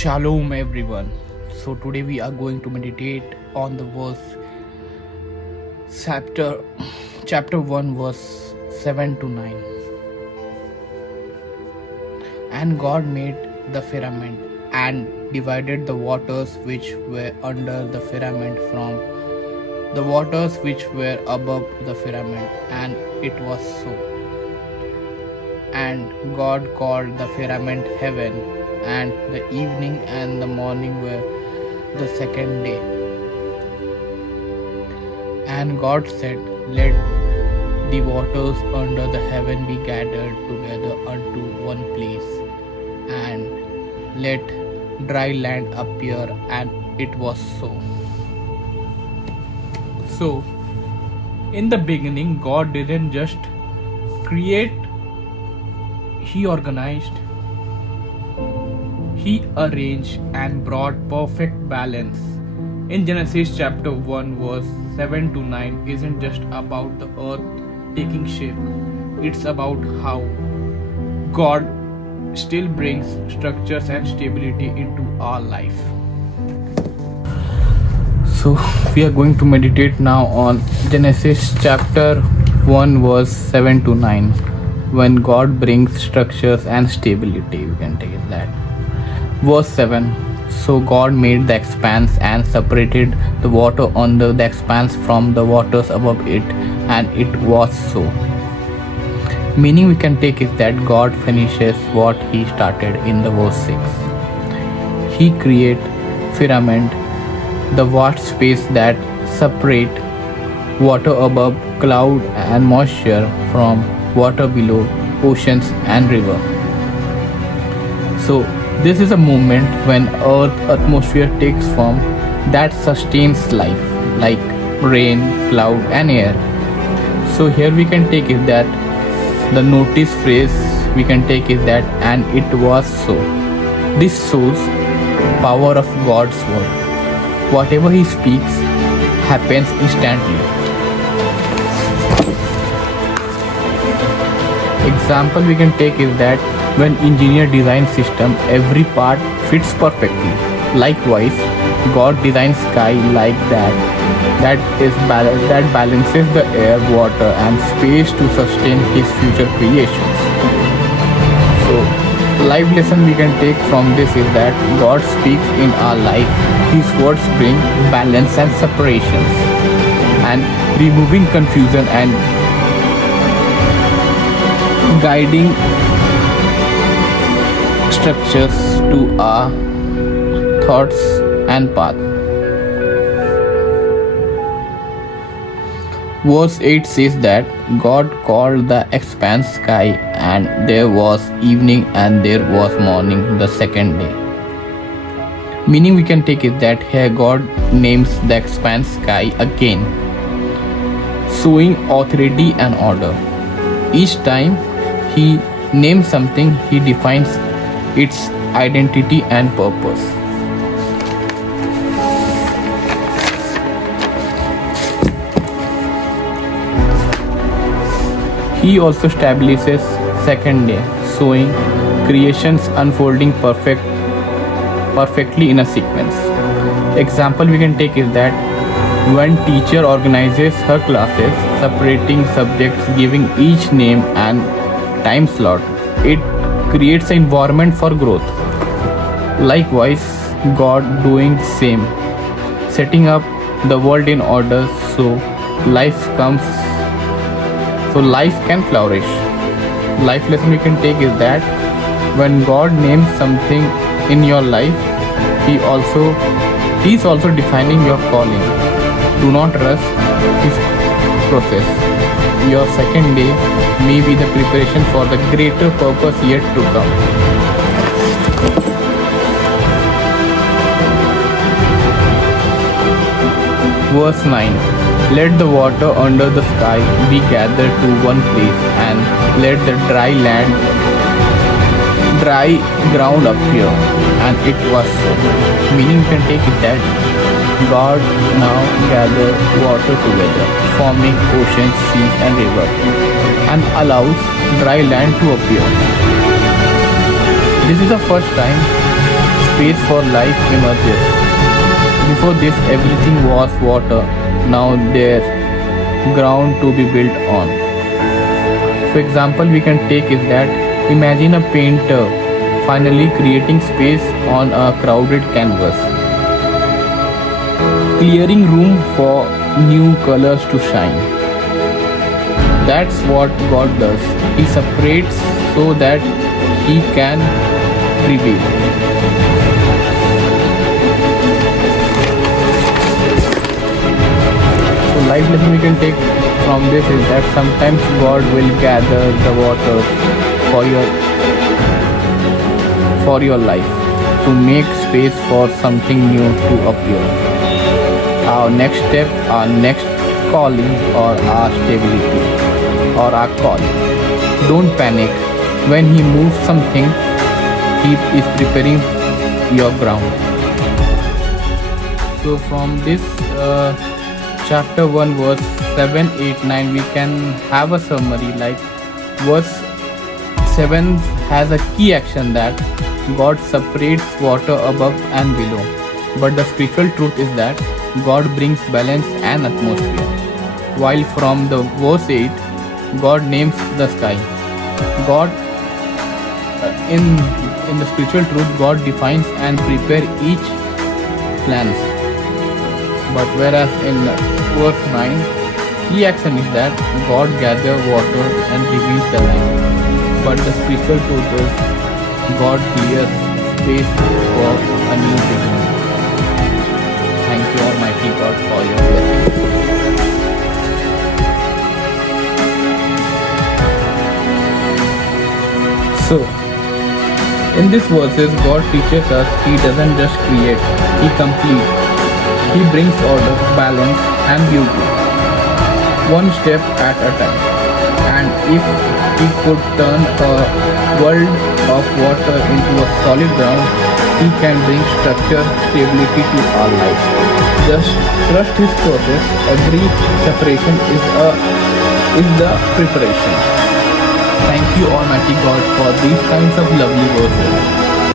Shalom everyone. So today we are going to meditate on the verse chapter 1 verse 7 to 9. And God made the firmament and divided the waters which were under the firmament from the waters which were above the firmament, and it was so. And God called the firmament heaven, and the evening and the morning were the second day. And God said, Let the waters under the heaven be gathered together unto one place, and let dry land appear, and it was so. So, in the beginning, God didn't just create, He organized, He arranged and brought perfect balance. In Genesis chapter 1 verse 7 to 9 isn't just about the earth taking shape. It's about how God still brings structures and stability into our life. So we are going to meditate now on Genesis chapter 1 verse 7 to 9. When God brings structures and stability, we can take it that. Verse 7. So God made the expanse and separated the water under the expanse from the waters above it, and it was so. Meaning we can take is that God finishes what He started in the verse 6. He creates firmament, the vast space that separate water above, cloud and moisture from water below, oceans and river. So this is a moment when earth atmosphere takes form that sustains life, like rain, cloud and air. So here we can take it that the notice phrase we can take is that and it was so. This shows power of God's word. Whatever He speaks happens instantly. Example we can take is that when engineer design system, every part fits perfectly. Likewise, God designs sky like that balances the air, water and space to sustain His future creations. So life lesson we can take from this is that God speaks in our life. His words bring balance and separations, and removing confusion and guiding structures to our thoughts and path. Verse 8 says that God called the expanse sky, and there was evening and there was morning the second day. Meaning we can take it that here God names the expanse sky again, showing authority and order. Each time He names something, He defines its identity and purpose. He also establishes second day, showing creations unfolding perfectly in a sequence. Example we can take is that when teacher organizes her classes, separating subjects, giving each name and time slot, it creates an environment for growth. Likewise, God doing the same, setting up the world in order so life can flourish. Life lesson we can take is that when God names something in your life, He is also defining your calling. Do not rush His process. Your second day may be the preparation for the greater purpose yet to come. Verse 9. Let the water under the sky be gathered to one place, and let the dry ground appear, and it was so. Meaning you can take it that God now gathers water together, forming oceans, sea and river, and allows dry land to appear. This is the first time space for life emerges. Before this, everything was water. Now there's ground to be built on. For example, we can take is that imagine a painter finally creating space on a crowded canvas, clearing room for new colors to shine. That's what God does. He separates so that He can reveal. So, life lesson we can take from this is that sometimes God will gather the water for your life to make space for something new to appear. Our next step, our next calling, or our stability, or our call. Don't panic. When He moves something, He is preparing your ground. So from this chapter 1 verse 7, 8, 9 we can have a summary like verse 7 has a key action that God separates water above and below. But the spiritual truth is that God brings balance and atmosphere. While from the verse 8, God names the sky. God in the spiritual truth, God defines and prepare each plans. But whereas in verse 9, key action is that God gather water and reveals the land. But the spiritual truth is God clears space for a new beginning. Thank you, Almighty God, for your blessings. So, in these verses, God teaches us He doesn't just create, He completes. He brings order, balance, and beauty, one step at a time. And if He could turn a world of water into a solid ground, He can bring structure, stability to our lives. Just trust His process. Every separation is the preparation. Thank you, Almighty God, for these kinds of lovely verses.